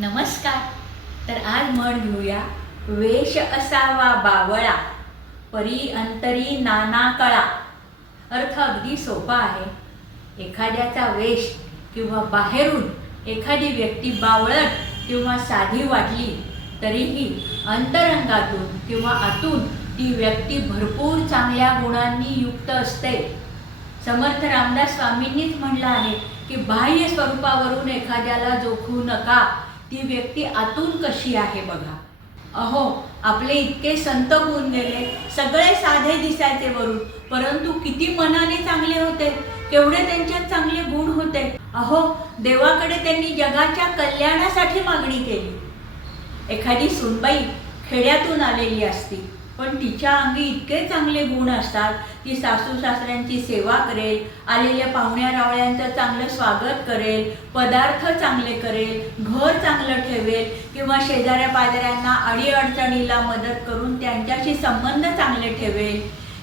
नमस्कार. तर आज म्हण घेऊया वेश असावा बावळा परी अंतरी नाना कळा. अर्थ अगदी सोपा आहे. एखाद्याचा वेश किंवा बाहेरून एखादी व्यक्ती बावळट किंवा साधी वाटली तरीही अंतरंगातून किंवा आतून ती व्यक्ती भरपूर चांगल्या गुणांनी युक्त असते. समर्थ रामदास स्वामींनीच म्हणलं आहे की बाह्य स्वरूपावरून एखाद्याला जोखू नका. ती व्यक्ती आतून कशी आहे बघा. अहो आपले इतके संत होऊन गेले सगळे साधे दिसायचे वरून परंतु किती मनाने चांगले होते केवढे त्यांच्यात चांगले गुण होते. अहो देवाकडे त्यांनी जगाच्या कल्याणासाठी मागणी केली. एखादी सुनबाई खेड्यातून आलेली असती पण तिच्या अंगी इतके चांगले गुण असतात ती सासू सासऱ्यांची सेवा करेल आलेल्या पाहुण्या रावळ्यांचं चांगलं स्वागत करेल पदार्थ चांगले करेल घर चांगलं ठेवेल किंवा शेजाऱ्या पाजाऱ्यांना अडीअडचणीला मदत करून त्यांच्याशी संबंध चांगले ठेवेल.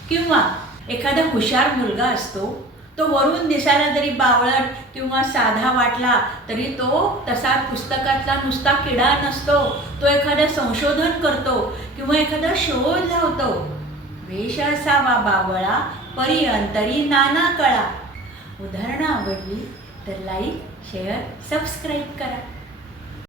किंवा एखादा हुशार मुलगा असतो तो वरून दिसायला जरी बावळट किंवा साधा वाटला तरी तो तसा पुस्तकातला नुसता किडा नसतो. तो एखादं संशोधन करतो किंवा एखादा शोध लावतो. वेश असावा बावळा परी अंतरी नाना कळा. उदाहरणं आवडली तर लाईक शेअर सबस्क्राईब करा.